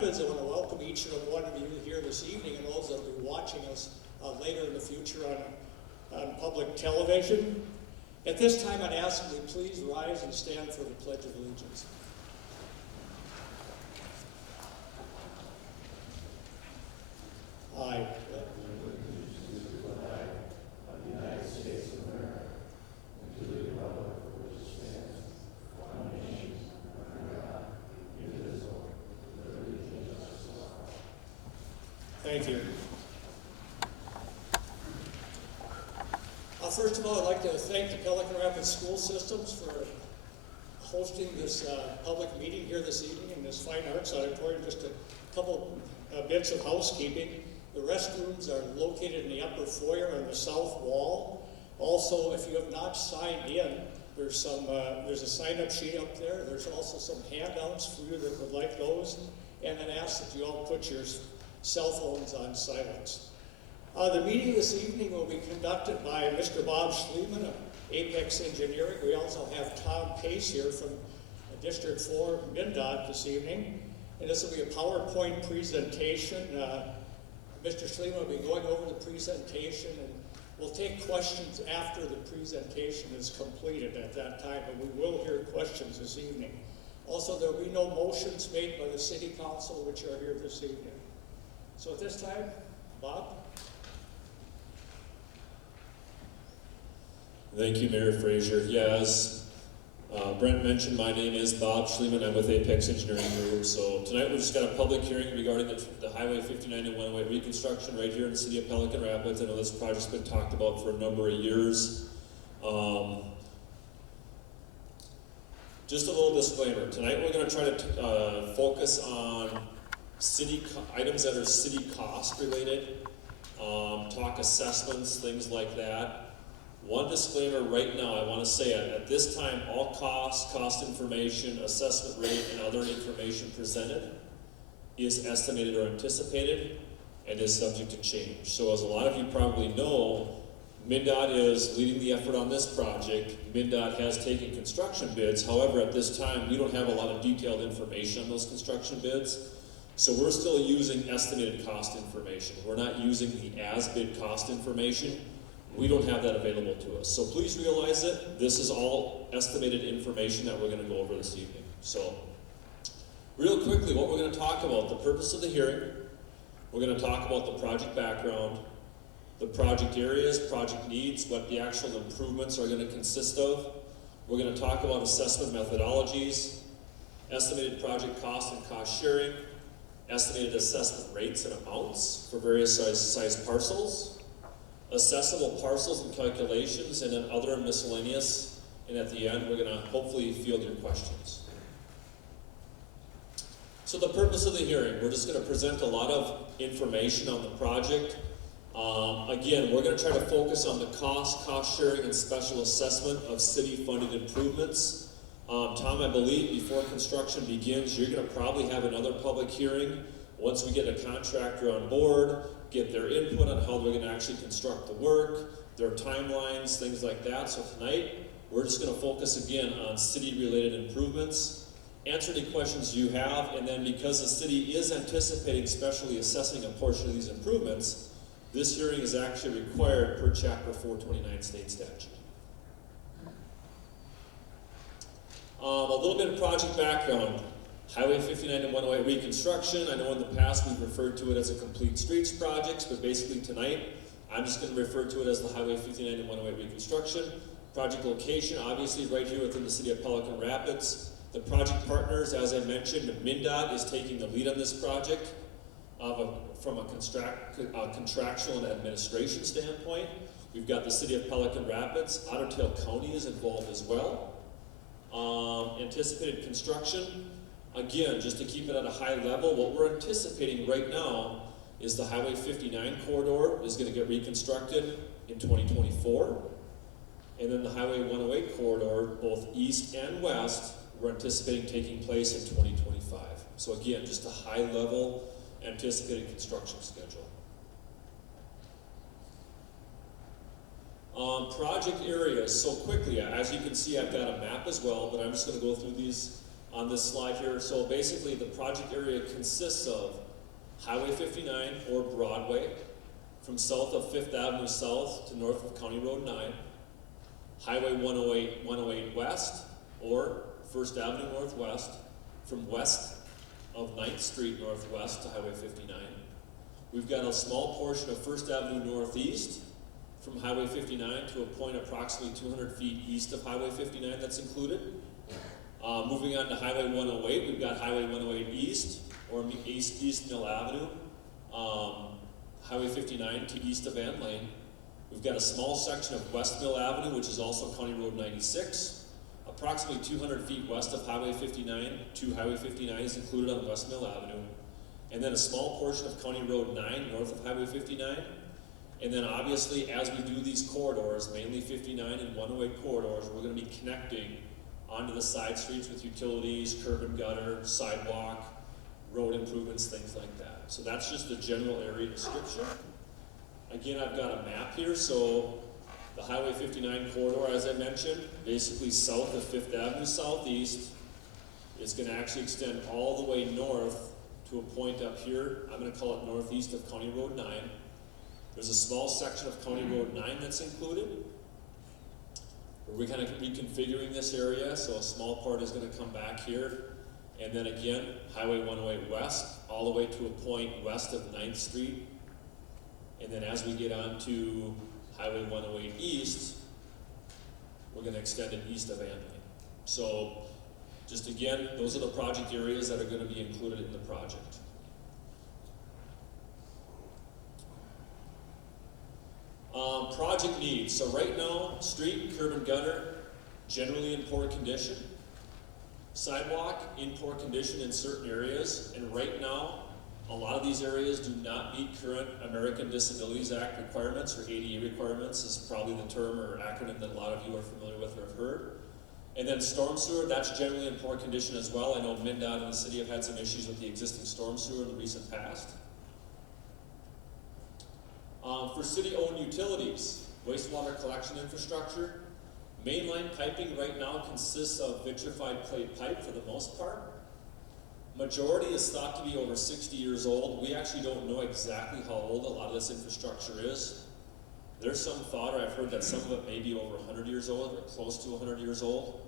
Rapids. I want to welcome each and every one of you here this evening and those that will be watching us later in the future on public television. At this time, I'd ask you to please rise and stand for the Pledge of Allegiance. I pledge allegiance to the flag of the United States of America and to the republic for which it stands, one nation, under God, indivisible, with liberty and justice for all. Thank you. First of all, I'd like to thank the Pelican Rapids School Systems for hosting this public meeting here this evening in this Fine Arts Auditorium. Just a couple bits of housekeeping. The restrooms are located in the upper foyer on the south wall. Also, if you have not signed in, there's a sign-up sheet up there. There's also some handouts for you that would like those. And then ask that you all put your cell phones on silence. The meeting this evening will be conducted by Mr. Bob Schliemann of Apex Engineering. We also have Tom Pace here from District 4 MnDOT this evening. And this will be a PowerPoint presentation. Mr. Schliemann will be going over the presentation, and we'll take questions after the presentation is completed at that time, but we will hear questions this evening. Also, there will be no motions made by the City Council, which are here this evening. So at this time, Bob? Thank you, Mayor Frazier. As Brent mentioned, my name is Bob Schliemann. I'm with Apex Engineering Group. So tonight we've just got a public hearing regarding the Highway 59 and one-way reconstruction right here in the city of Pelican Rapids. I know this project's been talked about for a number of years. Just a little disclaimer. Tonight we're going to try to focus on items that are city cost related, talk assessments, things like that. One disclaimer right now, I want to say it. At this time, all costs, cost information, assessment rate, and other information presented is estimated or anticipated and is subject to change. So as a lot of you probably know, MnDOT is leading the effort on this project. MnDOT has taken construction bids. However, at this time, we don't have a lot of detailed information on those construction bids. So we're still using estimated cost information. We're not using the as-bid cost information. We don't have that available to us. So please realize that this is all estimated information that we're going to go over this evening. So real quickly, what we're going to talk about, the purpose of the hearing, we're going to talk about the project background, the project areas, project needs, what the actual improvements are going to consist of. We're going to talk about assessment methodologies, estimated project cost and cost sharing, estimated assessment rates and amounts for various size parcels, assessable parcels and calculations, and then other miscellaneous. And at the end, we're going to hopefully field your questions. So the purpose of the hearing, we're just going to present a lot of information on the project. Again, we're going to try to focus on the cost sharing, and special assessment of city-funded improvements. Tom, I believe before construction begins, you're going to probably have another public hearing once we get a contractor on board, get their input on how they're going to actually construct the work, their timelines, things like that. So tonight, we're just going to focus again on city-related improvements, answer any questions you have, and then because the city is anticipating specially assessing a portion of these improvements, this hearing is actually required per Chapter 429 state statute. A little bit of project background. Highway 59 and 108 reconstruction. I know in the past we've referred to it as a complete streets projects, but basically tonight I'm just going to refer to it as the Highway 59 and 108 reconstruction. Project location, obviously right here within the city of Pelican Rapids. The project partners, as I mentioned, MnDOT is taking the lead on this project from a contractual and administration standpoint. We've got the city of Pelican Rapids. Otter Tail County is involved as well. Anticipated construction. Again, just to keep it at a high level, what we're anticipating right now is the Highway 59 corridor is going to get reconstructed in 2024. And then the Highway 108 corridor, both east and west, we're anticipating taking place in 2025. So again, just a high level anticipated construction schedule. Project areas, so quickly, as you can see, I've got a map as well, but I'm just going to go through these on this slide here. So basically the project area consists of Highway 59 or Broadway from south of 5th Avenue South to north of County Road 9, Highway 108 West or 1st Avenue Northwest from west of 9th Street Northwest to Highway 59. We've got a small portion of 1st Avenue Northeast from Highway 59 to a point approximately 200 feet east of Highway 59 that's included. Moving on to Highway 108, we've got Highway 108 East, or East Mill Avenue, Highway 59 to east of Van Lane. We've got a small section of West Mill Avenue, which is also County Road 96. Approximately 200 feet west of Highway 59 to Highway 59 is included on West Mill Avenue. And then a small portion of County Road 9 north of Highway 59. And then obviously as we do these corridors, mainly 59 and 108 corridors, we're going to be connecting onto the side streets with utilities, curb and gutter, sidewalk, road improvements, things like that. So that's just the general area description. Again, I've got a map here, so the Highway 59 corridor, as I mentioned, basically south of 5th Avenue Southeast, is going to actually extend all the way north to a point up here. I'm going to call it northeast of County Road 9. There's a small section of County Road 9 that's included. We're kind of reconfiguring this area, so a small part is going to come back here. And then again, Highway 108 West, all the way to a point west of 9th Street. And then as we get on to Highway 108 East, we're going to extend it east of Van Lane. So just again, those are the project areas that are going to be included in the project. Project needs. So right now, street, curb and gutter, generally in poor condition. Sidewalk, in poor condition in certain areas. And right now, a lot of these areas do not meet current American Disabilities Act requirements, or ADA requirements is probably the term or acronym that a lot of you are familiar with or have heard. And then storm sewer, that's generally in poor condition as well. I know MnDOT and the city have had some issues with the existing storm sewer in the recent past. For city-owned utilities, wastewater collection infrastructure, mainline piping right now consists of vitrified plate pipe for the most part. Majority is thought to be over 60 years old. We actually don't know exactly how old a lot of this infrastructure is. There's some thought, or I've heard that some of it may be over 100 years old or close to 100 years old.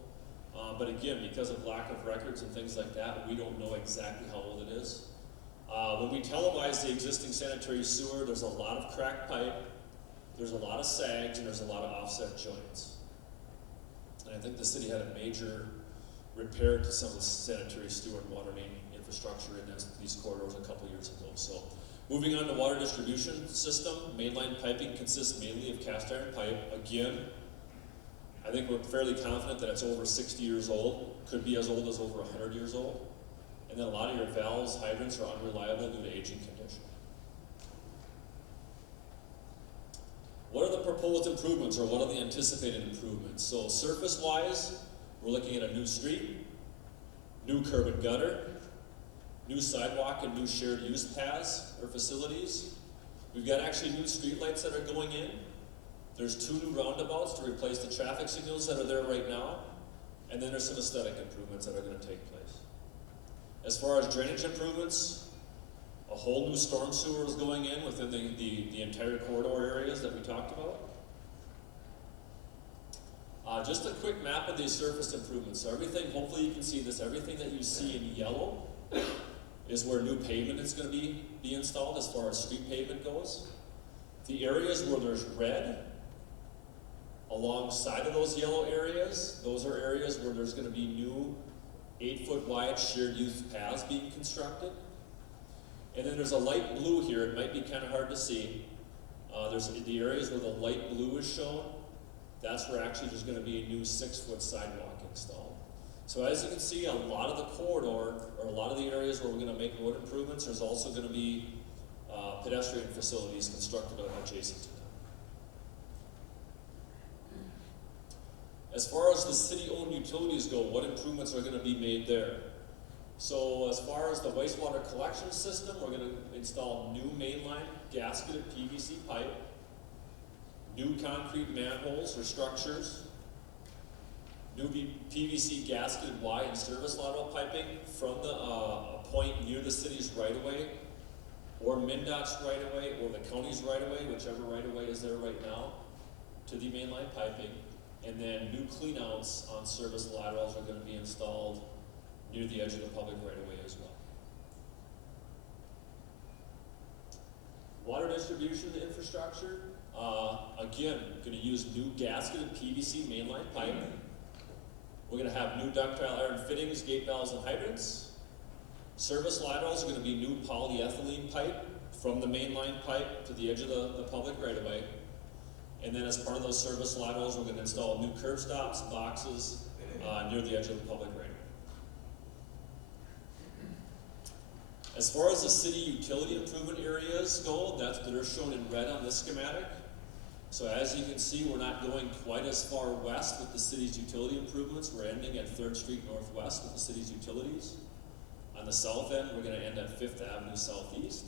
But again, because of lack of records and things like that, we don't know exactly how old it is. When we televise the existing sanitary sewer, there's a lot of cracked pipe, there's a lot of sags, and there's a lot of offset joints. And I think the city had a major repair to some of the sanitary sewer and water main infrastructure in these corridors a couple years ago. So moving on to water distribution system, mainline piping consists mainly of cast iron pipe. Again, I think we're fairly confident that it's over 60 years old, could be as old as over 100 years old. And then a lot of your valves, hydrants are unreliable due to aging condition. What are the proposed improvements, or what are the anticipated improvements? So surface-wise, we're looking at a new street, new curb and gutter, new sidewalk and new shared use paths or facilities. We've got actually new streetlights that are going in. There's 2 new roundabouts to replace the traffic signals that are there right now. And then there's some aesthetic improvements that are going to take place. As far as drainage improvements, a whole new storm sewer is going in within the entire corridor areas that we talked about. Just a quick map of these surface improvements. So everything, hopefully you can see this, everything that you see in yellow is where new pavement is going to be installed as far as street pavement goes. The areas where there's red, alongside of those yellow areas, those are areas where there's going to be new 8-foot wide shared use paths being constructed. And then there's a light blue here, it might be kind of hard to see. There's the areas where the light blue is shown, that's where actually there's going to be a new 6-foot sidewalk installed. So as you can see, a lot of the corridor, or a lot of the areas where we're going to make road improvements, there's also going to be pedestrian facilities constructed adjacent to them. As far as the city-owned utilities go, what improvements are going to be made there? So as far as the wastewater collection system, we're going to install new mainline gasketed PVC pipe, new concrete manholes or structures, new PVC gasketed Y and service lateral piping from the a point near the city's right-of-way, or MnDOT's right-of-way, or the county's right-of-way, whichever right-of-way is there right now, to the mainline piping. And then new cleanouts on service laterals are going to be installed near the edge of the public right-of-way as well. Water distribution infrastructure, again, going to use new gasketed PVC mainline pipe. We're going to have new ductile iron fittings, gate valves, and hydrants. Service laterals are going to be new polyethylene pipe from the mainline pipe to the edge of the public right-of-way. And then as part of those service laterals, we're going to install new curb stops, boxes, near the edge of the public right-of-way. As far as the city utility improvement areas go, they're shown in red on this schematic. So as you can see, we're not going quite as far west with the city's utility improvements. We're ending at 3rd Street Northwest with the city's utilities. On the south end, we're going to end at 5th Avenue Southeast.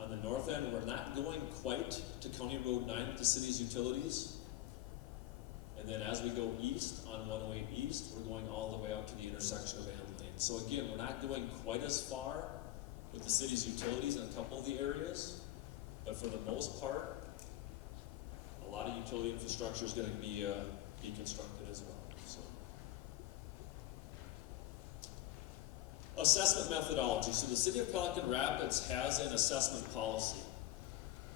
On the north end, we're not going quite to County Road 9 with the city's utilities. And then as we go east on 108 East, we're going all the way out to the intersection of Ann Lane. So again, we're not going quite as far with the city's utilities in a couple of the areas, but for the most part, a lot of utility infrastructure is going to be constructed as well. So. Assessment methodology. So the city of Pelican Rapids has an assessment policy.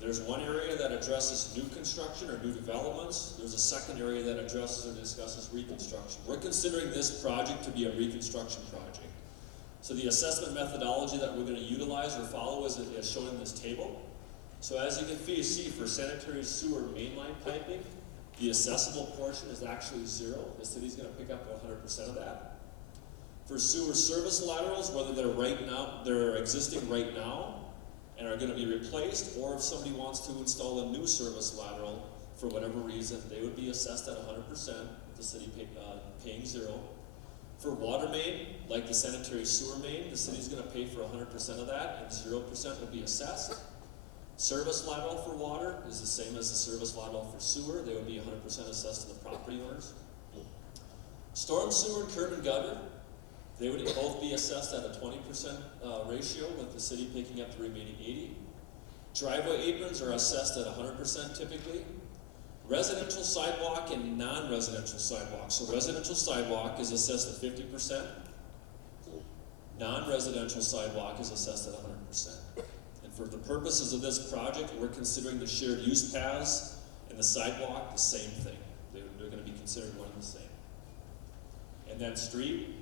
There's one area that addresses new construction or new developments. There's a second area that addresses or discusses reconstruction. We're considering this project to be a reconstruction project. So the assessment methodology that we're going to utilize or follow is shown in this table. So as you can see, for sanitary sewer mainline piping, the assessable portion is actually 0. The city's going to pick up 100% of that. For sewer service laterals, whether they're existing right now and are going to be replaced, or if somebody wants to install a new service lateral for whatever reason, they would be assessed at 100%, with the city paying 0. For water main, like the sanitary sewer main, the city's going to pay for 100% of that, and 0% will be assessed. Service lateral for water is the same as the service lateral for sewer. They would be 100% assessed to the property owners. Storm sewer, curb and gutter, they would both be assessed at a 20% ratio, with the city picking up the remaining 80. Driveway aprons are assessed at 100% typically. Residential sidewalk and non-residential sidewalk. So residential sidewalk is assessed at 50%. Non-residential sidewalk is assessed at 100%. And for the purposes of this project, we're considering the shared use paths and the sidewalk the same thing. They're going to be considered one and the same. And then street,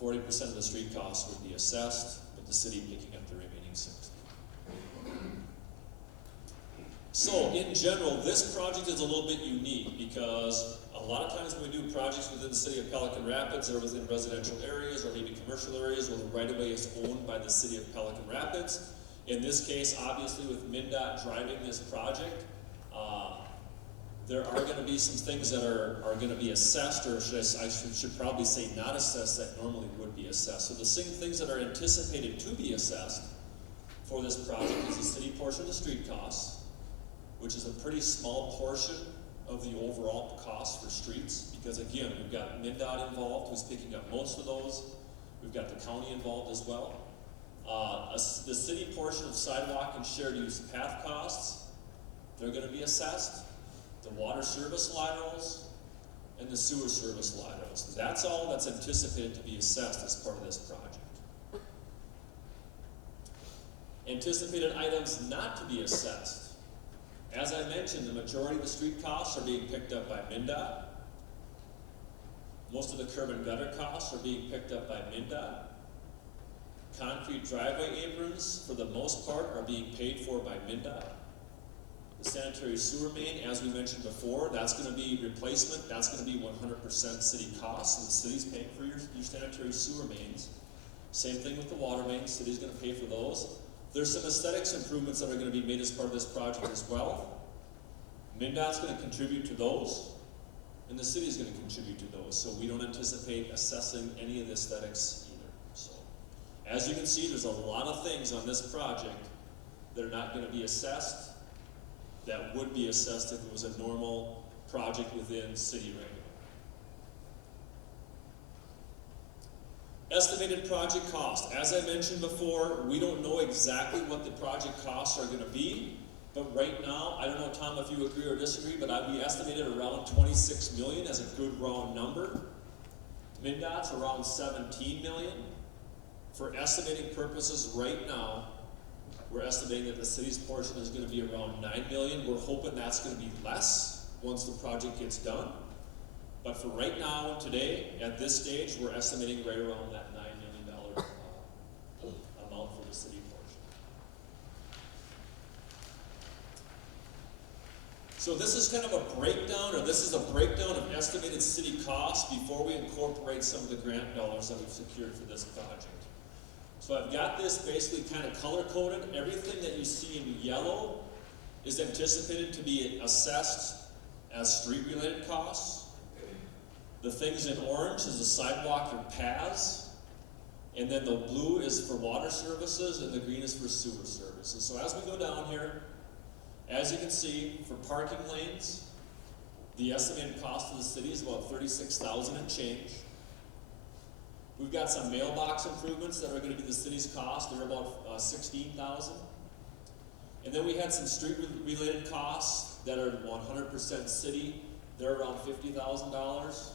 40% of the street costs would be assessed, with the city picking up the remaining 60%. So, in general, this project is a little bit unique because a lot of times when we do projects within the city of Pelican Rapids, or within residential areas or maybe commercial areas where the right-of-way is owned by the city of Pelican Rapids. In this case, obviously with MnDOT driving this project, there are going to be some things that are going to be assessed, or I should probably say not assessed, that normally would be assessed. So the things that are anticipated to be assessed for this project is the city portion of the street costs, which is a pretty small portion of the overall cost for streets, because again, we've got MnDOT involved, who's picking up most of those. We've got the county involved as well. The city portion of sidewalk and shared use path costs, they're going to be assessed. The water service laterals and the sewer service laterals. That's all that's anticipated to be assessed as part of this project. Anticipated items not to be assessed. As I mentioned, the majority of the street costs are being picked up by MnDOT. Most of the curb and gutter costs are being picked up by MnDOT. Concrete driveway aprons, for the most part, are being paid for by MnDOT. The sanitary sewer main, as we mentioned before, that's going to be replacement. That's going to be 100% city cost, so the city's paying for your sanitary sewer mains. Same thing with the water main. The city's going to pay for those. There's some aesthetics improvements that are going to be made as part of this project as well. MnDOT's going to contribute to those, and the city's going to contribute to those. So we don't anticipate assessing any of the aesthetics either. So, as you can see, there's a lot of things on this project that are not going to be assessed, that would be assessed if it was a normal project within city right. Estimated project cost. As I mentioned before, we don't know exactly what the project costs are going to be, but right now, I don't know, Tom, if you agree or disagree, but we estimated around 26 million as a good round number. MnDOT's around 17 million. For estimating purposes right now, we're estimating that the city's portion is going to be around 9 million. We're hoping that's going to be less once the project gets done. But for right now, today, at this stage, we're estimating right around that $9 million amount for the city portion. So this is kind of a breakdown, or this is a breakdown of estimated city costs before we incorporate some of the grant dollars that we've secured for this project. So I've got this basically kind of color-coded. Everything that you see in yellow is anticipated to be assessed as street-related costs. The things in orange is the sidewalk or paths, and then the blue is for water services, and the green is for sewer services. So as we go down here, as you can see, for parking lanes, the estimated cost of the city is about $36,000 and change. We've got some mailbox improvements that are going to be the city's cost. They're about $16,000. And then we had some street-related costs that are 100% city. They're around $50,000.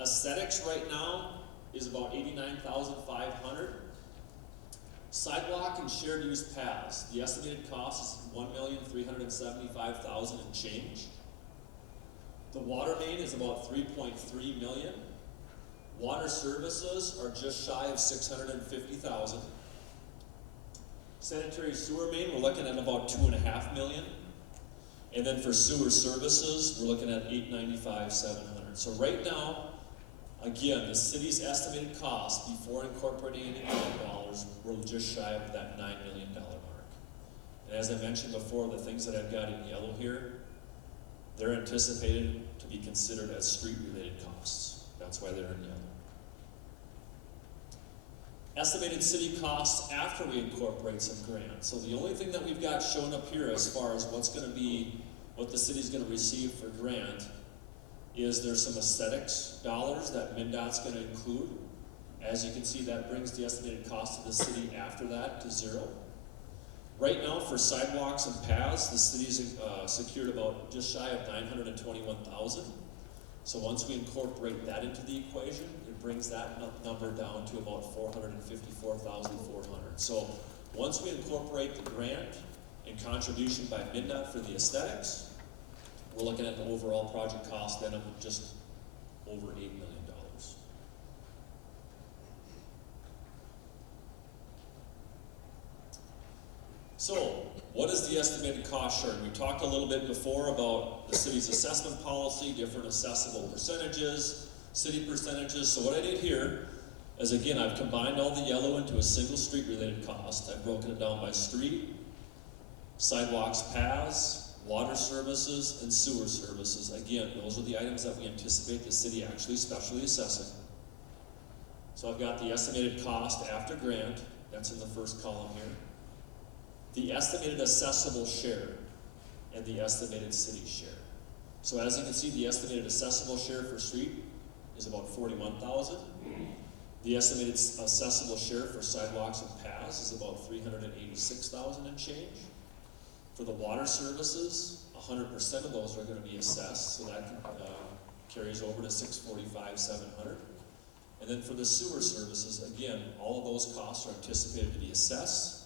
Aesthetics right now is about $89,500. Sidewalk and shared use paths. The estimated cost is $1,375,000 and change. The water main is about $3.3 million. Water services are just shy of $650,000. Sanitary sewer main, we're looking at about $2.5 million. And then for sewer services, we're looking at $895,700. So right now, again, the city's estimated cost before incorporating any grant dollars, we're just shy of that $9 million mark. And as I mentioned before, the things that I've got in yellow here, they're anticipated to be considered as street-related costs. That's why they're in yellow. Estimated city costs after we incorporate some grants. So the only thing that we've got shown up here as far as what's going to be, what the city's going to receive for grant, is there's some aesthetics dollars that MnDOT's going to include. As you can see, that brings the estimated cost of the city after that to zero. Right now, for sidewalks and paths, the city's secured about just shy of $921,000. So once we incorporate that into the equation, it brings that number down to about $454,400. So once we incorporate the grant and contribution by MnDOT for the aesthetics, we're looking at the overall project cost then of just over $8 million. So, what is the estimated cost sharing? We talked a little bit before about the city's assessment policy, different assessable percentages, city percentages. So what I did here is, again, I've combined all the yellow into a single street-related cost. I've broken it down by street, sidewalks, paths, water services, and sewer services. Again, those are the items that we anticipate the city actually specially assessing. So I've got the estimated cost after grant, that's in the first column here. The estimated assessable share and the estimated city share. So as you can see, the estimated assessable share for street is about $41,000. The estimated assessable share for sidewalks and paths is about $386,000 and change. For the water services, 100% of those are going to be assessed, so that carries over to $645,700. And then for the sewer services, again, all of those costs are anticipated to be assessed.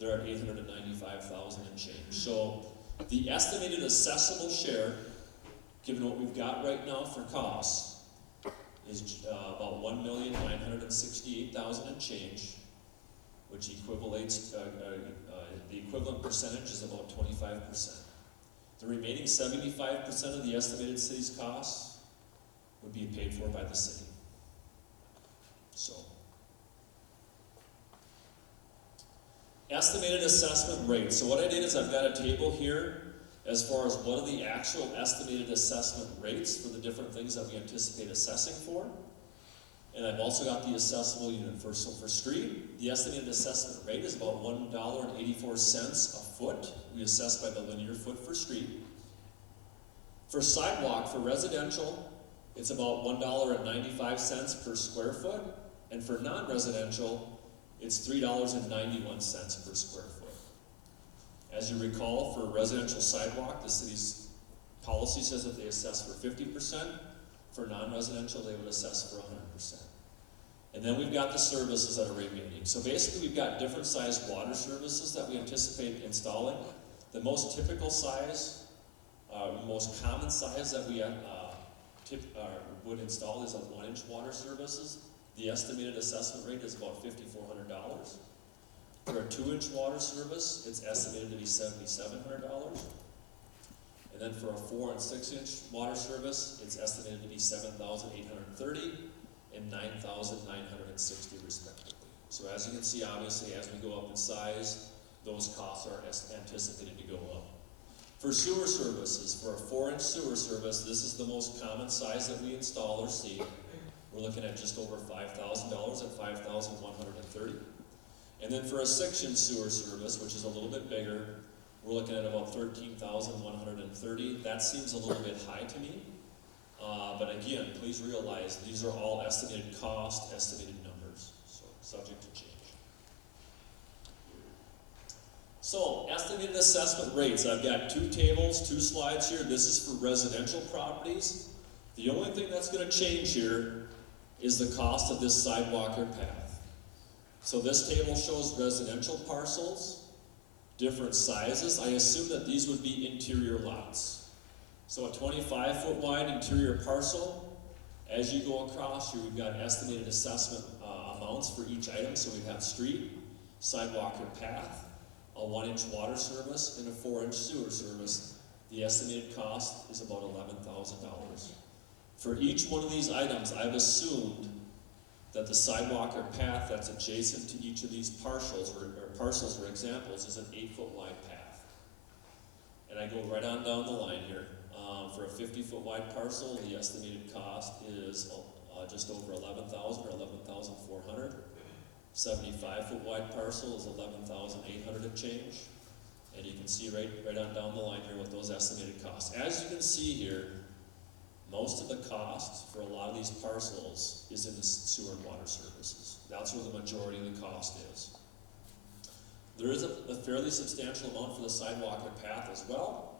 They're at $895,000 and change. So the estimated assessable share, given what we've got right now for costs, is about $1,968,000 and change, which equivalates, the equivalent percentage is about 25%. The remaining 75% of the estimated city's costs would be paid for by the city. So, estimated assessment rate. So what I did is I've got a table here as far as what are the actual estimated assessment rates for the different things that we anticipate assessing for. And I've also got the assessable unit for. So for street, the estimated assessment rate is about $1.84 a foot. We assess by the linear foot for street. For sidewalk, for residential, it's about $1.95 per square foot. And for non-residential, it's $3.91 per square foot. As you recall, for residential sidewalk, the city's policy says that they assess for 50%. For non-residential, they would assess for 100%. And then we've got the services that are remaining. So basically, we've got different sized water services that we anticipate installing. The most typical size, most common size that we would install is a 1-inch water services. The estimated assessment rate is about $5,400. For a 2-inch water service, it's estimated to be $7,700. And then for a 4- and 6-inch water service, it's estimated to be $7,830 and $9,960 respectively. So as you can see, obviously, as we go up in size, those costs are anticipated to go up. For sewer services, for a 4-inch sewer service, this is the most common size that we install or see. We're looking at just over $5,000 at $5,130. And then for a 6-inch sewer service, which is a little bit bigger, we're looking at about $13,130. That seems a little bit high to me. But again, please realize these are all estimated cost, estimated numbers, so subject to change. So, estimated assessment rates. I've got 2 tables, 2 slides here. This is for residential properties. The only thing that's going to change here is the cost of this sidewalk or path. So this table shows residential parcels, different sizes. I assume that these would be interior lots. So a 25-foot wide interior parcel, as you go across here, we've got estimated assessment amounts for each item. So we have street, sidewalk or path, a 1-inch water service, and a 4-inch sewer service. The estimated cost is about $11,000. For each one of these items, I've assumed that the sidewalk or path that's adjacent to each of these parcels or examples is an 8-foot wide path. And I go right on down the line here. For a 50-foot wide parcel, the estimated cost is just over $11,000 or $11,400. 75-foot wide parcel is $11,800 and change. And you can see right on down the line here what those estimated costs. As you can see here, most of the cost for a lot of these parcels is in the sewer and water services. That's where the majority of the cost is. There is a fairly substantial amount for the sidewalk or path as well.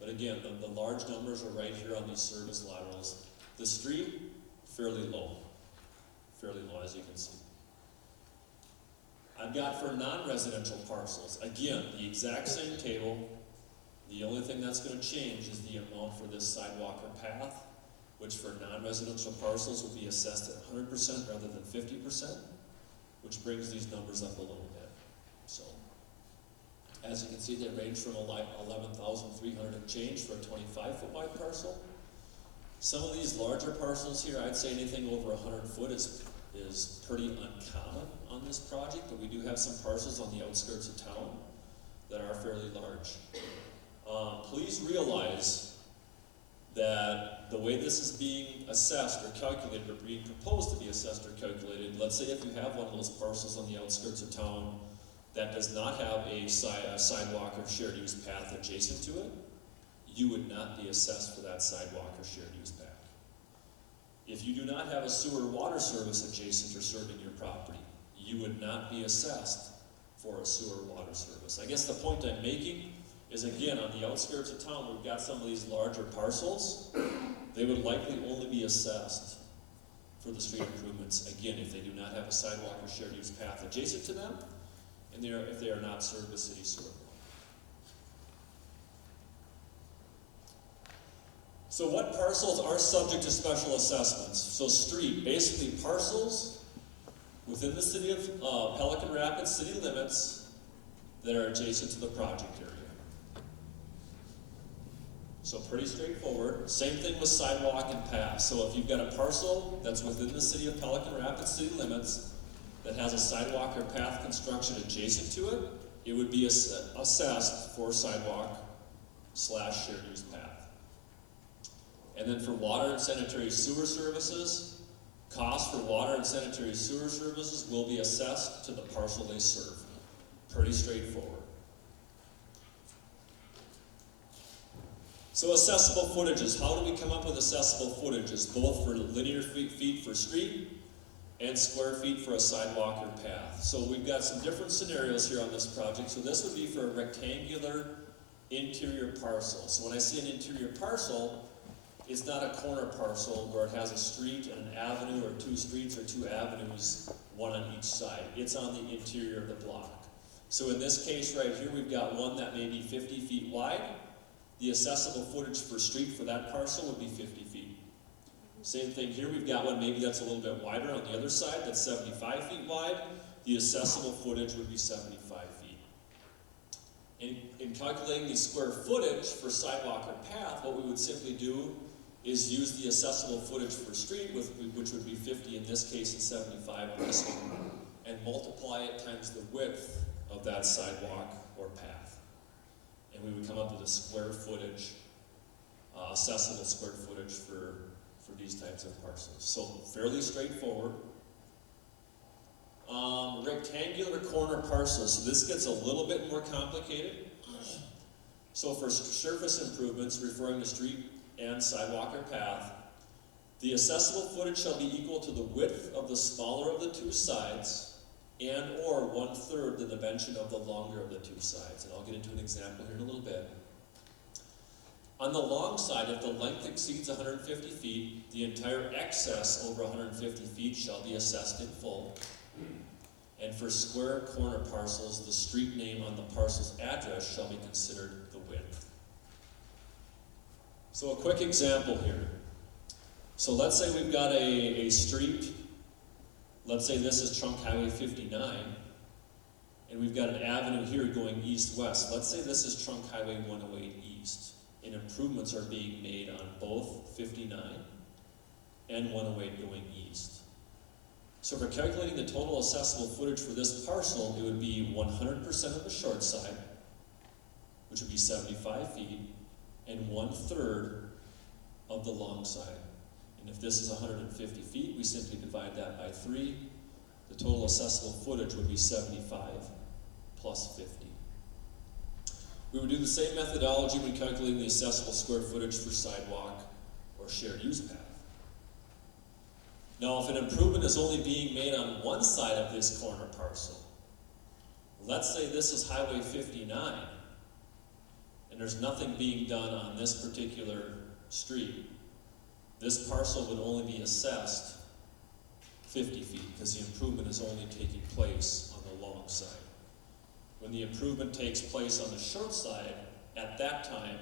But again, the large numbers are right here on these service laterals. The street, fairly low as you can see. I've got for non-residential parcels, again, the exact same table. The only thing that's going to change is the amount for this sidewalk or path, which for non-residential parcels would be assessed at 100% rather than 50%, which brings these numbers up a little bit. So, as you can see, they range from $11,300 and change for a 25-foot wide parcel. Some of these larger parcels here, I'd say anything over 100 foot is pretty uncommon on this project, but we do have some parcels on the outskirts of town that are fairly large. Please realize that the way this is being assessed or calculated, or being proposed to be assessed or calculated, let's say if you have one of those parcels on the outskirts of town that does not have a sidewalk or shared use path adjacent to it, you would not be assessed for that sidewalk or shared use path. If you do not have a sewer or water service adjacent or serving your property, you would not be assessed for a sewer or water service. I guess the point I'm making is, again, on the outskirts of town, we've got some of these larger parcels. They would likely only be assessed for the street improvements, again, if they do not have a sidewalk or shared use path adjacent to them, and if they are not served with city sewer. So what parcels are subject to special assessments? So street, basically parcels within the city of Pelican Rapids city limits that are adjacent to the project area. So pretty straightforward. Same thing with sidewalk and path. So if you've got a parcel that's within the city of Pelican Rapids city limits that has a sidewalk or path construction adjacent to it, it would be assessed for sidewalk / shared use path. And then for water and sanitary sewer services, costs for water and sanitary sewer services will be assessed to the parcel they serve. Pretty straightforward. So assessable footages. How do we come up with assessable footages, both for linear feet for street and square feet for a sidewalk or path. So we've got some different scenarios here on this project. So this would be for a rectangular interior parcel. So when I say an interior parcel, it's not a corner parcel where it has a street and an avenue, or two streets or two avenues, one on each side. It's on the interior of the block. So in this case right here, we've got one that may be 50 feet wide. The accessible footage per street for that parcel would be 50 feet. Same thing here, we've got one maybe that's a little bit wider on the other side, that's 75 feet wide. The accessible footage would be 75 feet. In calculating the square footage for sidewalk or path, what we would simply do is use the accessible footage per street, which would be 50 in this case and 75 on this one, and multiply it times the width of that sidewalk or path. And we would come up with a square footage, accessible square footage for these types of parcels. So fairly straightforward. Rectangular corner parcels, so this gets a little bit more complicated. So for surface improvements referring to street and sidewalk or path, the accessible footage shall be equal to the width of the smaller of the two sides and or 1/3 the dimension of the longer of the two sides. And I'll get into an example here in a little bit. On the long side, if the length exceeds 150 feet, the entire excess over 150 feet shall be assessed in full. And for square corner parcels, the street name on the parcel's address shall be considered the width. So a quick example here. So let's say we've got a street, let's say this is Trunk Highway 59, and we've got an avenue here going east-west. Let's say this is Trunk Highway 108 east, and improvements are being made on both 59 and 108 going east. So for calculating the total accessible footage for this parcel, it would be 100% of the short side, which would be 75 feet, and 1/3 of the long side. And if this is 150 feet, we simply divide that by 3. The total accessible footage would be 75 plus 50. We would do the same methodology when calculating the accessible square footage for sidewalk or shared use path. Now, if an improvement is only being made on one side of this corner parcel, let's say this is Highway 59, and there's nothing being done on this particular street, this parcel would only be assessed 50 feet, because the improvement is only taking place on the long side. When the improvement takes place on the short side, at that time,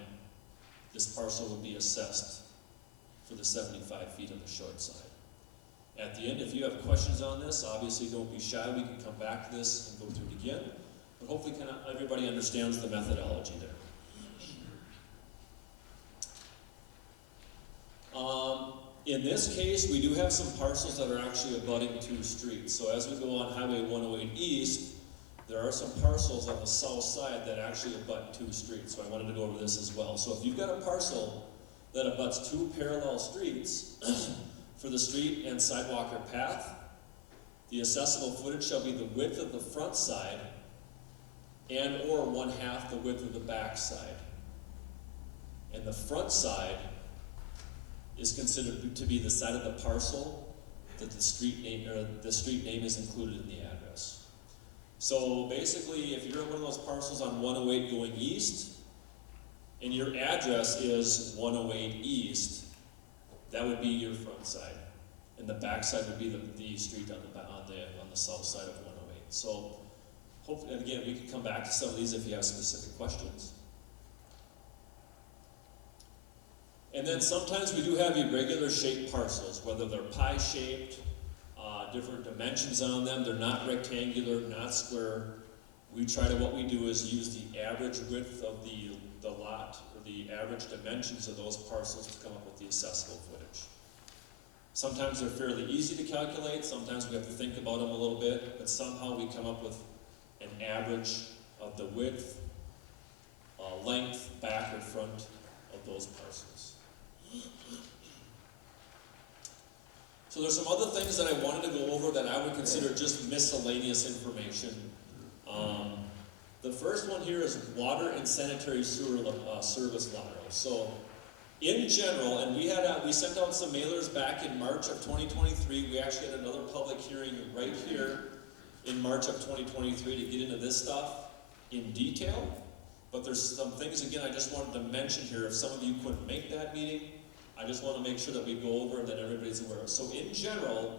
this parcel would be assessed for the 75 feet on the short side. At the end, if you have questions on this, obviously don't be shy. We can come back to this and go through it again. But hopefully everybody understands the methodology there. In this case, we do have some parcels that are actually abutting two streets. So as we go on Highway 108 East, there are some parcels on the south side that actually abut two streets. So I wanted to go over this as well. So if you've got a parcel that abuts two parallel streets, for the street and sidewalk or path, the accessible footage shall be the width of the front side and or 1/2 the width of the back side. And the front side is considered to be the side of the parcel that the street name is included in the address. So basically, if you're one of those parcels on 108 going east, and your address is 108 east, that would be your front side, and the back side would be the street on the south side of 108. So, hopefully, and again, we can come back to some of these if you have specific questions. And then sometimes we do have irregular shaped parcels, whether they're pie shaped, different dimensions on them. They're not rectangular, not square. What we do is use the average width of the lot, or the average dimensions of those parcels to come up with the accessible footage. Sometimes they're fairly easy to calculate, sometimes we have to think about them a little bit, but somehow we come up with an average of the width, length, back or front of those parcels. So there's some other things that I wanted to go over that I would consider just miscellaneous information. The first one here is water and sanitary sewer service laterals. So In general, and we sent out some mailers back in March of 2023. We actually had another public hearing right here in March of 2023 to get into this stuff in detail. But there's some things, again, I just wanted to mention here. If some of you couldn't make that meeting, I just want to make sure that we go over and that everybody's aware of. So in general,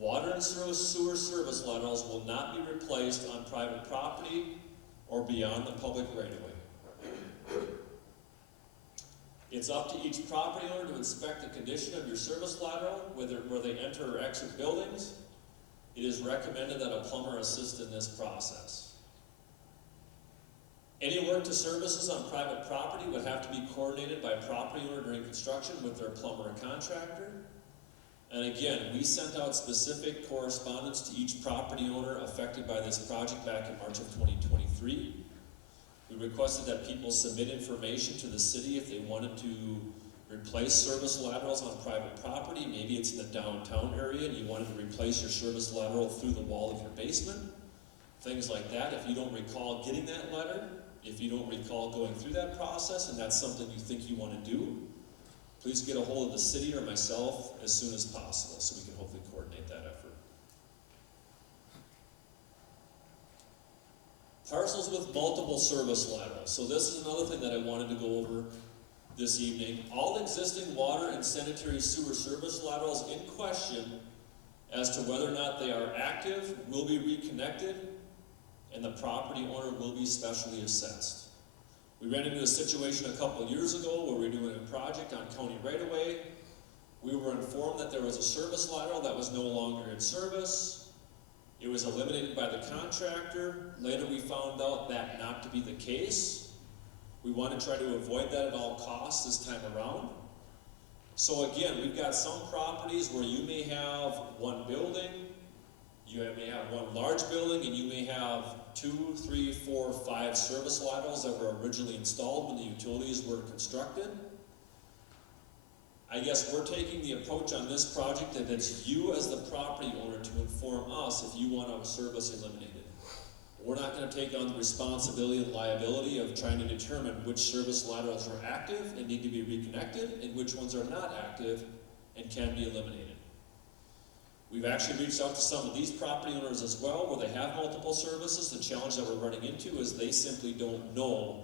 water and sewer service laterals will not be replaced on private property or beyond the public right-of-way. It's up to each property owner to inspect the condition of your service lateral, where they enter or exit buildings. It is recommended that a plumber assist in this process. Any work to services on private property would have to be coordinated by property owner during construction with their plumber or contractor. And again, we sent out specific correspondence to each property owner affected by this project back in March of 2023. We requested that people submit information to the city if they wanted to replace service laterals on private property. Maybe it's in the downtown area and you wanted to replace your service lateral through the wall of your basement. Things like that. If you don't recall getting that letter, if you don't recall going through that process and that's something you think you want to do, please get a hold of the city or myself as soon as possible so we can hopefully coordinate that effort. Parcels with multiple service laterals. So this is another thing that I wanted to go over this evening. All existing water and sanitary sewer service laterals in question as to whether or not they are active will be reconnected, and the property owner will be specially assessed. We ran into a situation a couple of years ago where we were doing a project on county right-of-way. We were informed that there was a service lateral that was no longer in service. It was eliminated by the contractor. Later we found out that not to be the case. We want to try to avoid that at all costs this time around. So again, we've got some properties where you may have one building, you may have one large building, and you may have 2, 3, 4, 5 service laterals that were originally installed when the utilities were constructed. I guess we're taking the approach on this project that it's you as the property owner to inform us if you want a service eliminated. We're not going to take on the responsibility and liability of trying to determine which service laterals are active and need to be reconnected and which ones are not active and can be eliminated. We've actually reached out to some of these property owners as well where they have multiple services. The challenge that we're running into is they simply don't know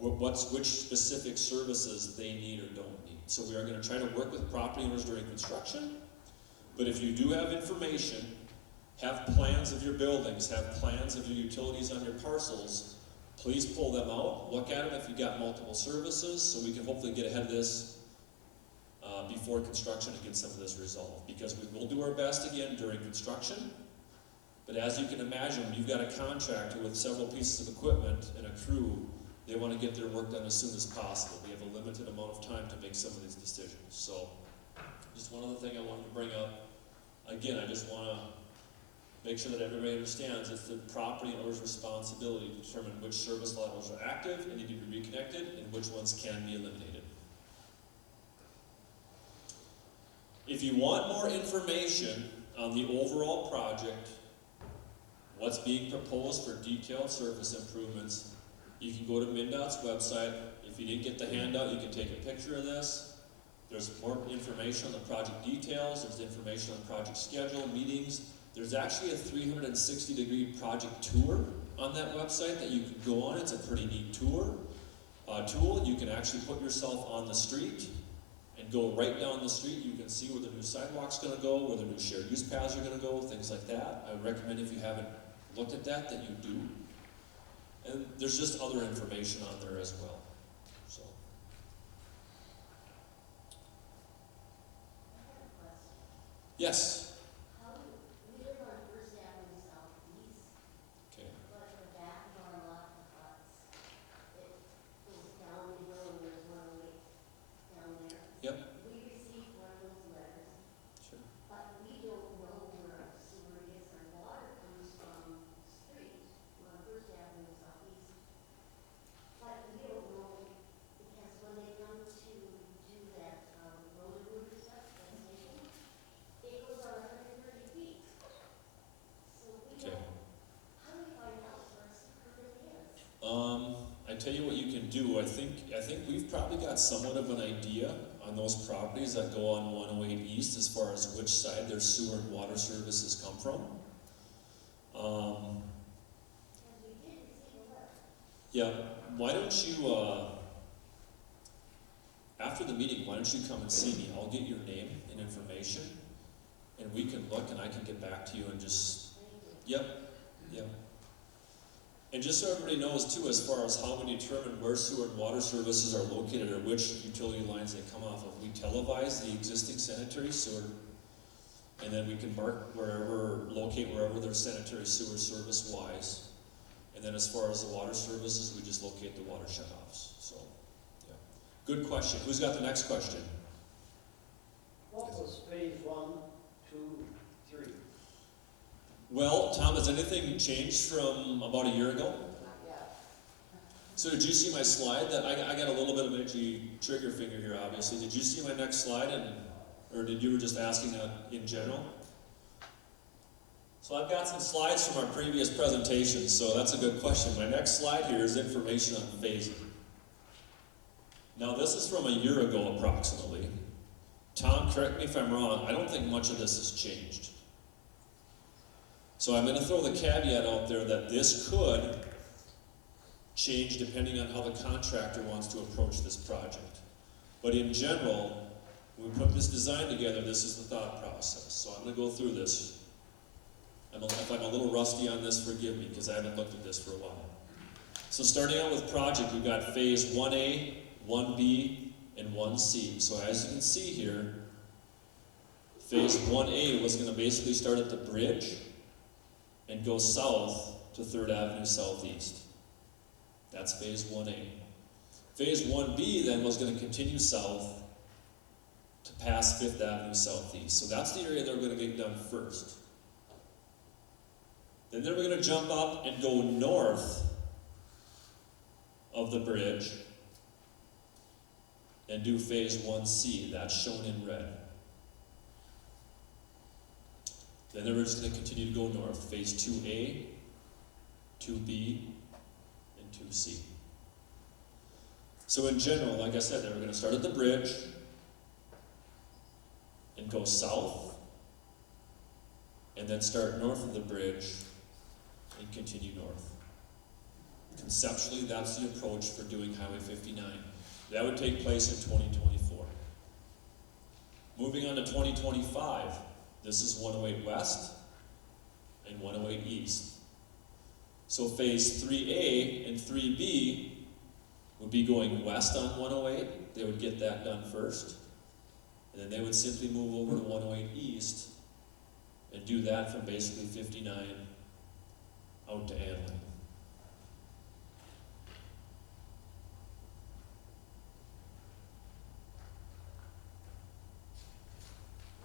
which specific services they need or don't need. So we are going to try to work with property owners during construction. But if you do have information, have plans of your buildings, have plans of your utilities on your parcels, please pull them out, look at them if you've got multiple services so we can hopefully get ahead of this before construction and get some of this resolved. Because we will do our best again during construction, but as you can imagine, when you've got a contractor with several pieces of equipment and a crew, they want to get their work done as soon as possible. We have a limited amount of time to make some of these decisions. So, just one other thing I wanted to bring up. Again, I just want to make sure that everybody understands it's the property owner's responsibility to determine which service laterals are active and need to be reconnected and which ones can be eliminated. If you want more information on the overall project, what's being proposed for detailed surface improvements, you can go to MnDOT's website. If you didn't get the handout, you can take a picture of this. There's more information on the project details. There's information on project schedule, meetings. There's actually a 360-degree project tour on that website that you can go on. It's a pretty neat tool. You can actually put yourself on the street and go right down the street. You can see where the new sidewalk's going to go, where the new shared use paths are going to go, things like that. I would recommend if you haven't looked at that you do. And there's just other information on there as well. So. Yes. I tell you what you can do. I think we've probably got somewhat of an idea on those properties that go on 108 East as far as which side their sewer and water services come from. Yeah, why don't you, after the meeting, why don't you come and see me? I'll get your name and information, and we can look, and I can get back to you and just, yep. And just so everybody knows too, as far as how we determine where sewer and water services are located or which utility lines they come off of, we televise the existing sanitary sewer, and then we can locate wherever their sanitary sewer service lies. And then as far as the water services, we just locate the water shutoffs. So, yeah. Good question. Who's got the next question? What was phase 1, 2, 3? Well, Tom, has anything changed from about a year ago? Not yet. So did you see my slide? That I got a little bit of an itchy trigger finger here, obviously. Did you see my next slide, or did you were just asking that in general? So I've got some slides from our previous presentation, so that's a good question. My next slide here is information on phasing. Now this is from a year ago approximately. Tom, correct me if I'm wrong, I don't think much of this has changed. So I'm going to throw the caveat out there that this could change depending on how the contractor wants to approach this project. But in general, when we put this design together, this is the thought process. So I'm going to go through this. If I'm a little rusty on this, forgive me, because I haven't looked at this for a while. So starting out with project, we've got phase 1A, 1B, and 1C. So as you can see here, phase 1A was going to basically start at the bridge and go south to 3rd Avenue Southeast. That's phase 1A. Phase 1B then was going to continue south to pass 5th Avenue Southeast. So that's the area they're going to get done first. Then they're going to jump up and go north of the bridge and do phase 1C. That's shown in red. Then they're just going to continue to go north. Phase 2A, 2B, and 2C. So in general, like I said, they were going to start at the bridge and go south, and then start north of the bridge and continue north. Conceptually, that's the approach for doing Highway 59. That would take place in 2024. Moving on to 2025, this is 108 West and 108 East. So phase 3A and 3B would be going west on 108. They would get that done first. And then they would simply move over to 108 East and do that from basically 59 out to Anlin.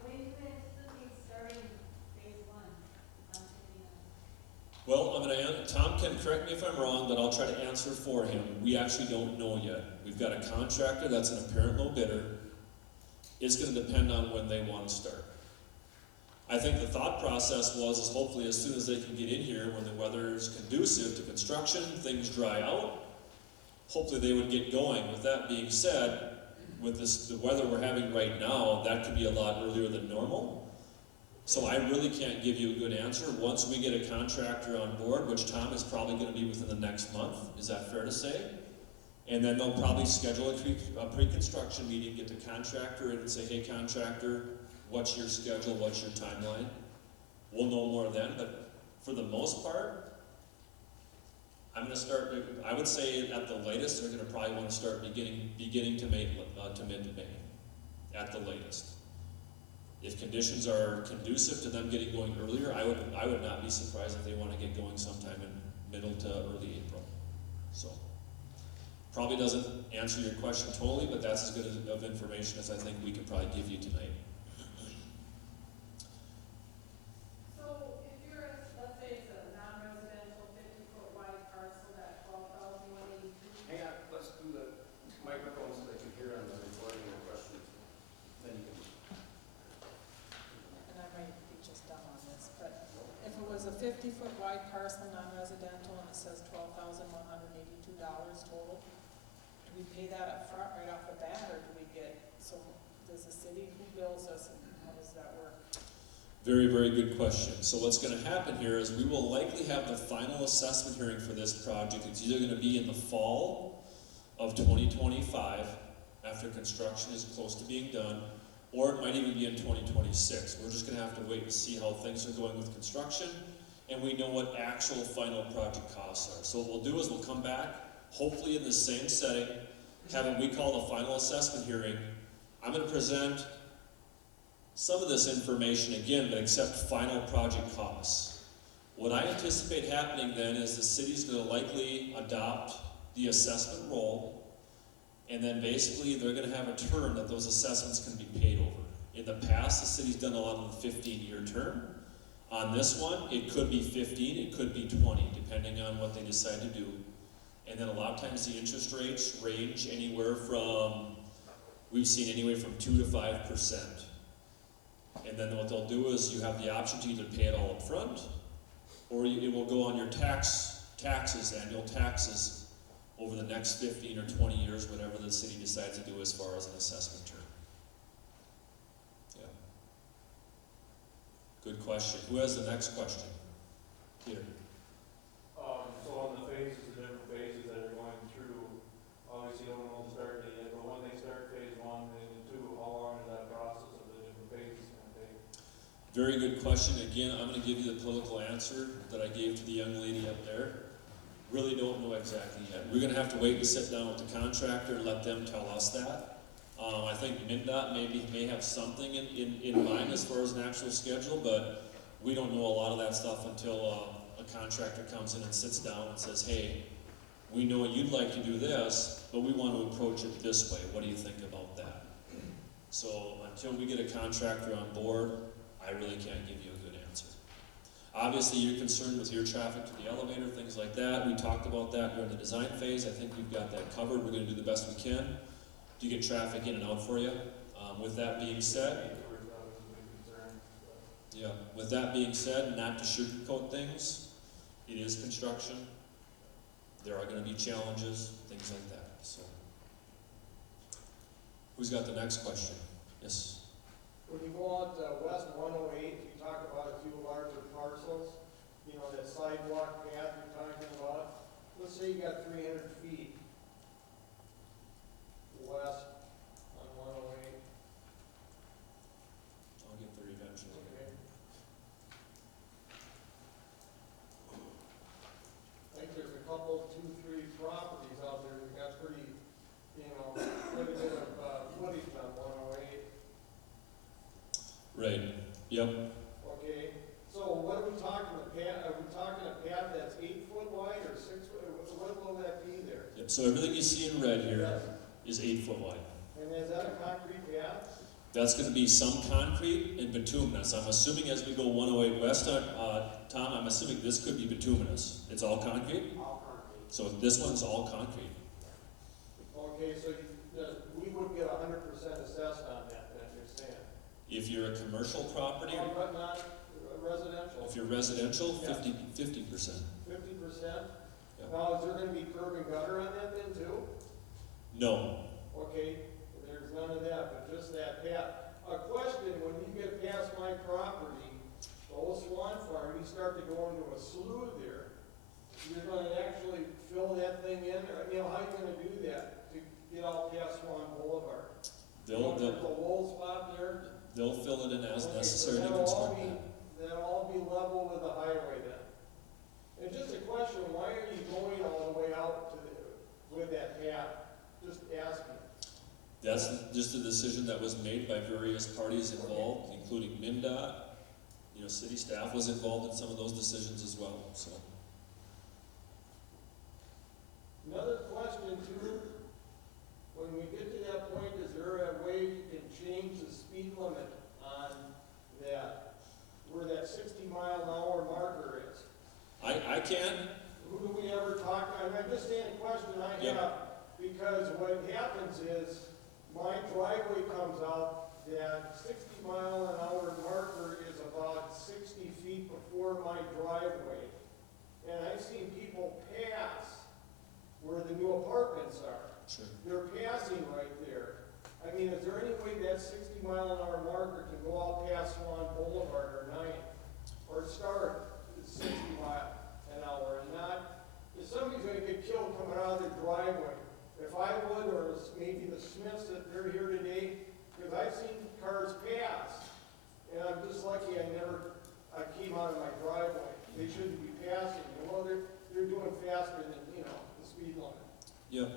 When do you anticipate starting phase 1 on 59? Well, Tom can correct me if I'm wrong, but I'll try to answer for him. We actually don't know yet. We've got a contractor that's an apparent low bidder. It's going to depend on when they want to start. I think the thought process is hopefully as soon as they can get in here, when the weather is conducive to construction, things dry out, hopefully they would get going. With that being said, with the weather we're having right now, that could be a lot earlier than normal. So I really can't give you a good answer. Once we get a contractor on board, which Tom is probably going to be within the next month, is that fair to say? And then they'll probably schedule a pre-construction meeting, get the contractor in and say, hey contractor, what's your schedule, what's your timeline? We'll know more then, but for the most part, I would say at the latest, they're going to probably want to start beginning to mid-May, at the latest. If conditions are conducive to them getting going earlier, I would not be surprised if they want to get going sometime in middle to early April. So, probably doesn't answer your question totally, but that's as good of information as I think we could probably give you tonight. So if you're, let's say it's a non-residential 50-foot wide parcel at 12,182. Hang on, let's do the microphone so they can hear on the recording your questions. Then you can. And I might be just dumb on this, but if it was a 50-foot wide parcel, non-residential, and it says $12,182 total, we pay that up front right off the bat, or do we get, so does the city, who bills us, and how does that work? Very, very good question. So what's gonna happen here is we will likely have the final assessment hearing for this project. It's either gonna be in the fall of 2025, after construction is close to being done, or it might even be in 2026. We're just gonna have to wait and see how things are going with construction, and we know what actual final project costs are. So what we'll do is we'll come back, hopefully in the same setting, have what we call the final assessment hearing. I'm gonna present some of this information again, but accept final project costs. What I anticipate happening then is the city's gonna likely adopt the assessment roll, and then basically they're gonna have a term that those assessments can be paid over. In the past, the city's done a lot of the 15-year term. On this one, it could be 15, it could be 20, depending on what they decide to do. And then a lot of times the interest rates range anywhere from, we've seen anywhere from 2 to 5%. And then what they'll do is you have the option to either pay it all up front, or it will go on your annual taxes, over the next 15 or 20 years, whatever the city decides to do as far as an assessment term. Yeah. Good question. Who has the next question? Peter. So on the phases, the different phases that are going through, obviously you don't know the start date yet, but when they start phase 1 and 2, how long is that process of the different phases going to take? Very good question. Again, I'm going to give you the political answer that I gave to the young lady up there. Really don't know exactly yet. We're going to have to wait and sit down with the contractor and let them tell us that. I think MnDOT may have something in mind as far as an actual schedule, but we don't know a lot of that stuff until a contractor comes in and sits down and says, hey, we know you'd like to do this, but we want to approach it this way. What do you think about that? So until we get a contractor on board, I really can't give you a good answer. Obviously, you're concerned with your traffic to the elevator, things like that. We talked about that during the design phase. I think we've got that covered. We're going to do the best we can to get traffic in and out for you. With that being said, with that being said, not to sugarcoat things, it is construction. There are going to be challenges, things like that. So, who's got the next question? Yes. When you go out west 108, you talk about a few larger parcels, you know, that sidewalk path you're talking about. Let's say you got 300 feet west on 108. I'll get there eventually. Okay. I think there's a couple, 2, 3 properties out there that got pretty, you know, quite a bit of footage on 108. Right. Yep. Okay, so what are we talking, a path, are we talking a path that's 8 foot wide or 6 foot, what will that be there? Yep. So everything you see in red here Yes. is 8 foot wide. And is that a concrete path? That's going to be some concrete and bituminous. I'm assuming as we go 108 west, Tom, I'm assuming this could be bituminous. It's all concrete? All concrete. So this one's all concrete. Okay, so we would get 100% assessed on that, then you're saying? If you're a commercial property, But not residential? if you're residential, Yeah. 50%. 50%? Yep. Now, is there gonna be curb and gutter on that then too? No. Okay, there's none of that, but just that path. A question, when you get past my property, the old Swan Farm, you start to go into a slough there, you're gonna actually fill that thing in, or, you know, how you gonna do that to get out past Swan Boulevard? They'll There's a low spot there? fill it in as Okay, necessary so to that'll all construct be- that. That'll all be level with the highway then? And just a question, why are you going all the way out to with that path? Just asking. That's just a decision that was made by various parties involved, including MnDOT. You know, city staff was involved in some of those decisions as well. So. Another question too, when we get to that point, is there a way you can change the speed limit on that, where that 60-mile-an-hour marker is? I can. Who do we ever talk to? I'm just saying a question I Yep. have, because what happens is, my driveway comes out, that 60-mile-an-hour marker is about 60 feet before my driveway. And I've seen people pass where the new apartments are. Sure. They're go out past Swan Boulevard or 9th, or start at 60 mile an hour, and not, if somebody's gonna get killed coming out of their driveway, if I would, or maybe the Smiths that they're here today, because I've seen cars pass, and I'm just lucky I came out of my driveway. They shouldn't be passing, well, they're doing faster than, the speed limit. Yep.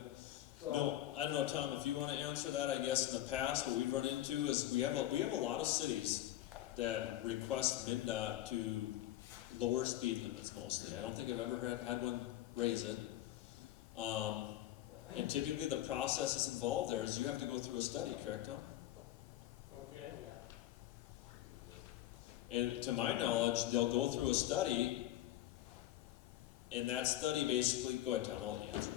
So, No, I don't know, Tom, if you want to answer that, I guess in the past, what we've run into is we have a lot of cities that request MnDOT to lower speed limits mostly. I don't think I've ever had one raise it. And typically the process that's involved there is you have to go through a study, correct, Tom? okay. And to my knowledge, they'll go through a study, and that study basically, go ahead, Tom, I'll let you answer.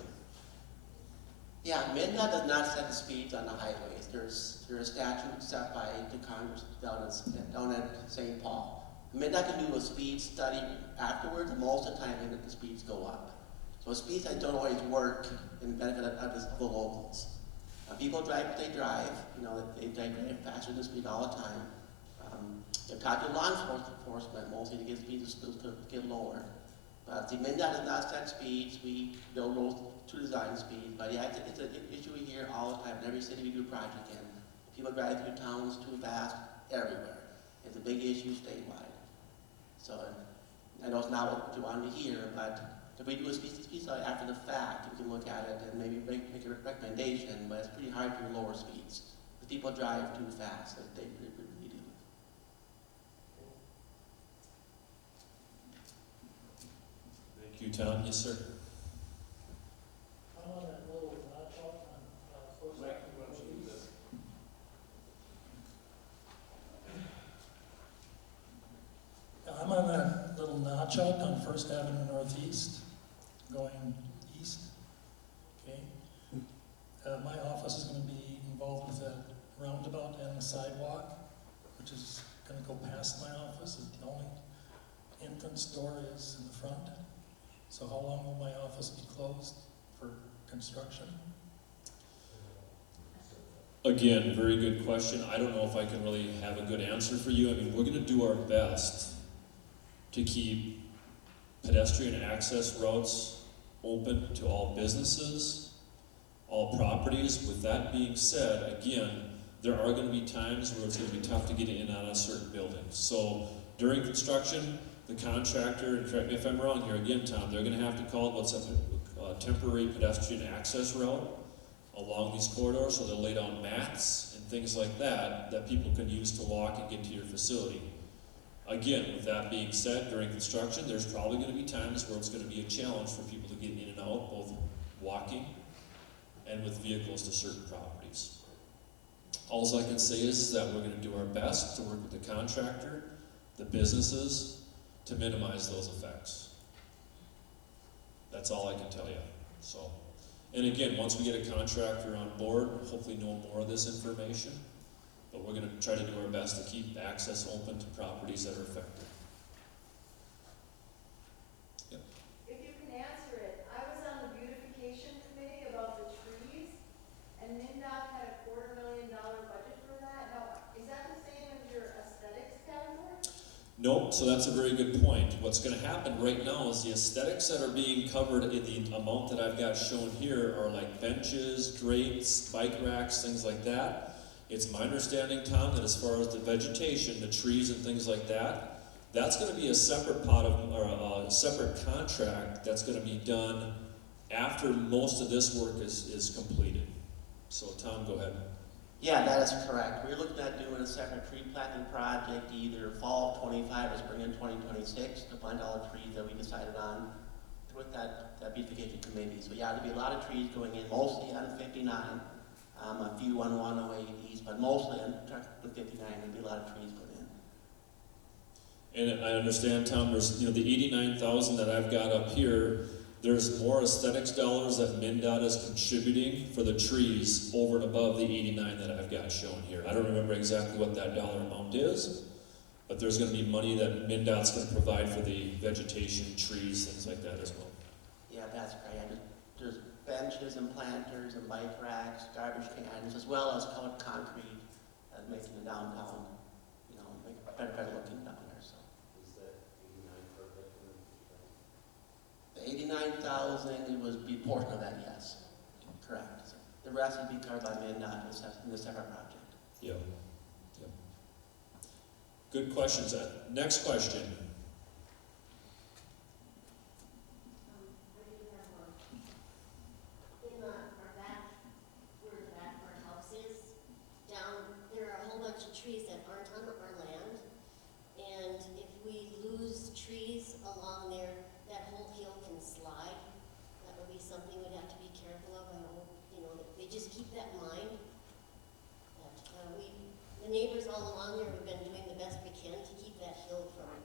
Yeah, MnDOT does not set the speeds on the highways. There's a statute set by the Congress down at St. Paul. MnDOT can do a speed study afterwards, and most of the time the speeds go up. So speeds that don't always work in the benefit of the locals. People drive what they drive, they drive faster than speed all the time. They're talking to law enforcement mostly to get speeds to get lower. But the MnDOT does not set speeds. We build rules to design speeds. But yeah, it's an issue we hear all the time in every city we do a project in. People drive through towns too fast everywhere. It's a big issue statewide. So I know it's not what you wanted to hear, but if we do a speed study after the fact, we can look at it and maybe make a recommendation, but it's pretty hard to lower speeds. Because people drive too fast, they really do. Thank you, Tom. Yes, sir. I'm on that little notch up on, First Mike, you want to use this? I'm on that little notch out on First Avenue Northeast, going east, okay? My office is gonna be involved with that roundabout and the sidewalk, which is gonna go past my office, is the only entrance door is in the front. So how long will my office be closed for construction? Again, very good question. I don't know if I can really have a good answer for you. I mean, we're going to do our best to keep pedestrian access routes open to all businesses, all properties. With that being said, again, there are going to be times where it's going to be tough to get in and out of certain buildings. So during construction, the contractor, and correct me if I'm wrong here again, Tom, they're going to have to call what's a temporary pedestrian access route along these corridors, so they'll lay down mats and things like that people can use to walk and get to your facility. Again, with that being said, during construction, there's probably going to be times where it's going to be a challenge for people to get in and out, both walking and with vehicles to certain properties. All I can say is that we're going to do our best to work with the contractor, the businesses, to minimize those effects. That's all I can tell you. So, and again, once we get a contractor on board, hopefully know more of this information, but we're going to try to do our best to keep access open to properties that are affected. Yep. If you can answer it, I was on the beautification committee about the trees, and MnDOT had a $250,000 budget for that. Now, is that the same as your aesthetics category? No, so that's a very good point. What's going to happen right now is the aesthetics that are being covered in the amount that I've got shown here are like benches, drapes, bike racks, things like that. It's my understanding, Tom, that as far as the vegetation, the trees and things like that, that's going to be a separate pot of, or a separate contract that's going to be done after most of this work is completed. So Tom, go ahead. Yeah, that is correct. We're looking at doing a second tree planting project either fall of 25 or spring in 2026 to plant all the trees that we decided on with that beautification committee. So yeah, there'll be a lot of trees going in, mostly on 59, a few on 108 east, but mostly on 59. There'll be a lot of trees put in. And I understand, Tom, there's, the 89,000 that I've got up here, there's more aesthetics dollars that MnDOT is contributing for the trees over and above the 89 that I've got shown here. I don't remember exactly what that dollar amount is, but there's going to be money that MnDOT's going to provide for the vegetation, trees, things like that as well. Yeah, that's right. There's benches and planters and bike racks, garbage cans, as well as colored concrete that's making the downtown better looking down there, so. Is that 89 project? The 89,000, it was be portion of that, yes, correct. So the rest would be covered by MnDOT in a separate project. Yep. Yep. Good questions. Next question. I do have one. In our back, where the back of our house is, down, there are a whole bunch of trees that aren't on our land. And if we lose trees along there, that whole hill can slide. That would be something we'd have to be careful of. I hope, that they just keep that in mind. That, the neighbors all along there have been doing the best we can to keep that hill from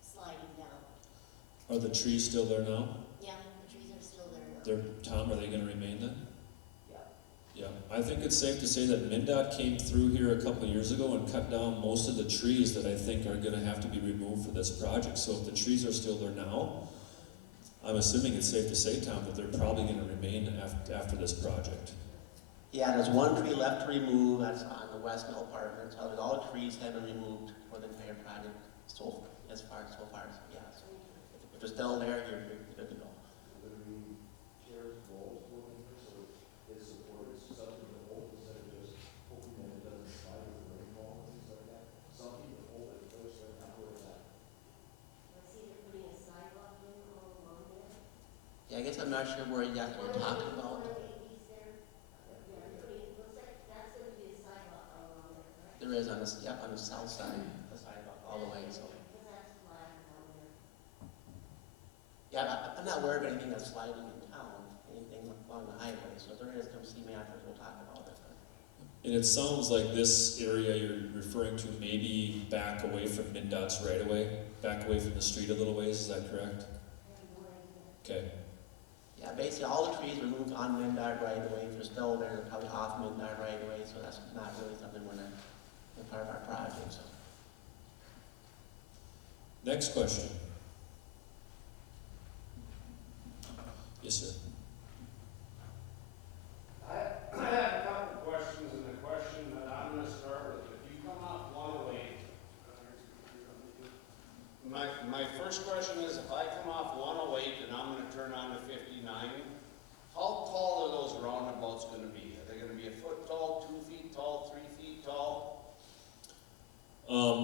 sliding down. Are the trees still there now? Yeah, the trees are still there now. Tom, are they going to remain then? Yeah. Yeah, I think it's safe to say that MnDOT came through here a couple of years ago and cut down most of the trees that I think are going to have to be removed for this project. So if the trees are still there now, I'm assuming it's safe to say, Tom, that they're probably going to remain after this project. Yeah, there's one tree left to remove, that's on the West Mill part, and so all the trees have been removed for the entire project, so far, yeah. So if they're still there, you're good to go. Would we share walls moving so his support is something to hold instead of just hoping that it doesn't slide with the rainfall and things like that? Something to hold it first, right now, where it's at. I see they're putting a sidewalk in all along there. Yeah, I guess I'm not sure where exactly you're talking about. That's gonna be a sidewalk all along there, correct? There is on the south side, the sidewalk, all the way, so. Because that's flat down there. Yeah, I'm not aware of anything that's sliding in town, anything along the highway, so if there is, come see me after, we'll talk about it. And it sounds like this area you're referring to maybe back away from MnDOT's right away, back away from the street a little ways, is that correct? Okay. Yeah, basically all the trees were moved on MnDOT right away, if they're still there, they're probably off MnDOT right away, so that's not really something we're gonna, be part of our project, so. Next question. Yes, sir. I have a couple of questions, and the question that I'm gonna start with, if you come off 108, my first question is, if I come off 108 and I'm gonna turn on to 59, how tall are those roundabouts gonna be? Are they gonna be a foot tall, 2 feet tall, 3 feet tall?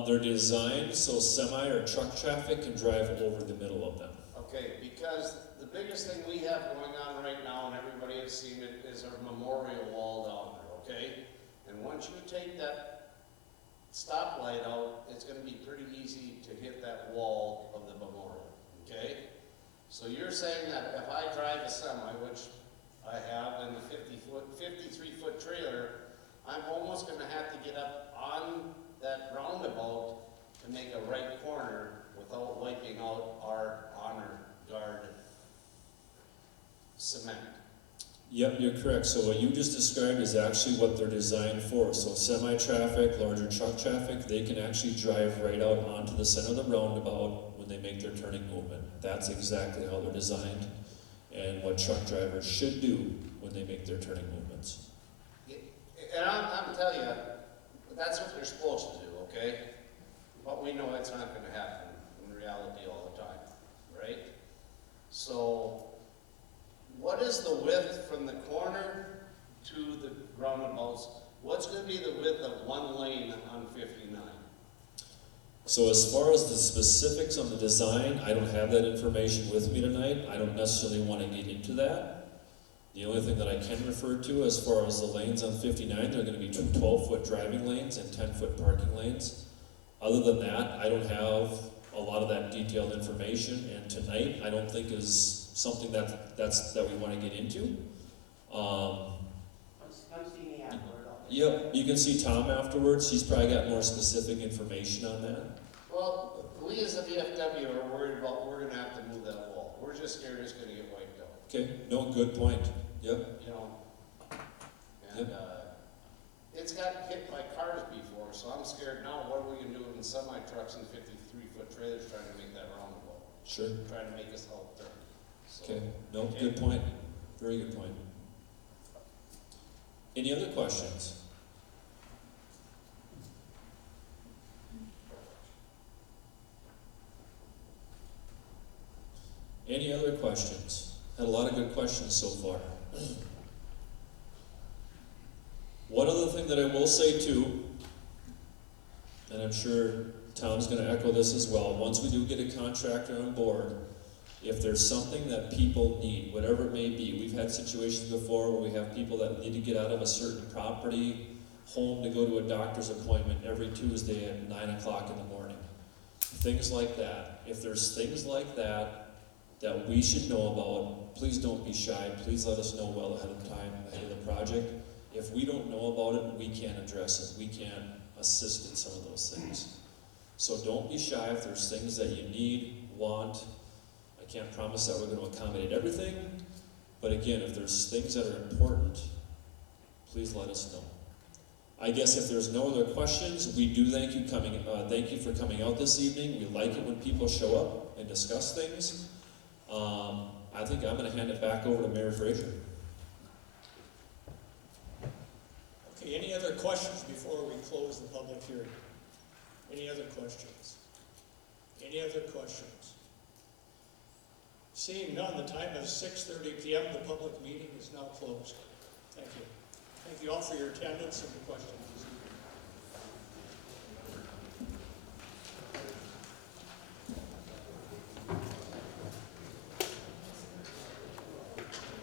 They're designed so semi or truck traffic can drive over the middle of them. Okay, because the biggest thing we have going on right now, and everybody has seen it, is our memorial wall down there, okay? And once you take that stoplight out, it's gonna be pretty easy to hit that wall of the memorial, okay? So you're saying that if I drive a semi, which I have, and a 53-foot trailer, I'm almost gonna have to get up on that roundabout to make a right corner without wiping out our honor guard cement. Yep, you're correct. So what you just described is actually what they're designed for. So semi-traffic, larger truck traffic, they can actually drive right out onto the center of the roundabout when they make their turning movement. That's exactly how they're designed and what truck drivers should do when they make their turning movements. And I'm telling you, that's what they're supposed to do, okay? But we know it's not gonna happen in reality all the time, right? So, what is the width from the corner to the roundabouts? What's gonna be the width of one lane on 59? So as far as the specifics on the design, I don't have that information with me tonight. I don't necessarily want to get into that. The only thing that I can refer to as far as the lanes on 59, they're going to be 12-foot driving lanes and 10-foot parking lanes. Other than that, I don't have a lot of that detailed information, and tonight I don't think is something that we want to get into. Come see me afterward. Yep, you can see Tom afterwards. He's probably got more specific information on that. Well, we as a VFW are worried about we're gonna have to move that wall. We're just scared it's gonna get wiped out, Okay, no, good point. Yep. you know? And, it's got hit by cars before, so I'm scared now. What are we gonna do with the semi-trucks and 53-foot trailers trying to make that roundabout? Sure. Trying to make us help turn. So, Okay, no, good point. Very good point. Any other questions? Any other questions? Had a lot of good questions so far. One other thing that I will say too, and I'm sure Tom's gonna echo this as well, once we do get a contractor on board, if there's something that people need, whatever it may be, we've had situations before where we have people that need to get out of a certain property, home to go to a doctor's appointment every Tuesday at 9 o'clock in the morning. Things like that. If there's things like that that we should know about, please don't be shy. Please let us know well ahead of time, ahead of the project. If we don't know about it, we can't address it. We can't assist in some of those things. So don't be shy if there's things that you need, want. I can't promise that we're going to accommodate everything, but again, if there's things that are important, please let us know. I guess if there's no other questions, we do thank you for coming out this evening. We like it when people show up and discuss things. I think I'm going to hand it back over to Mayor Fraser. Okay, any other questions before we close the public hearing? Any other questions? Any other questions? Seeing none, the time is 6:30 p.m. The public meeting is now closed. Thank you. Thank you all for your attendance and your questions.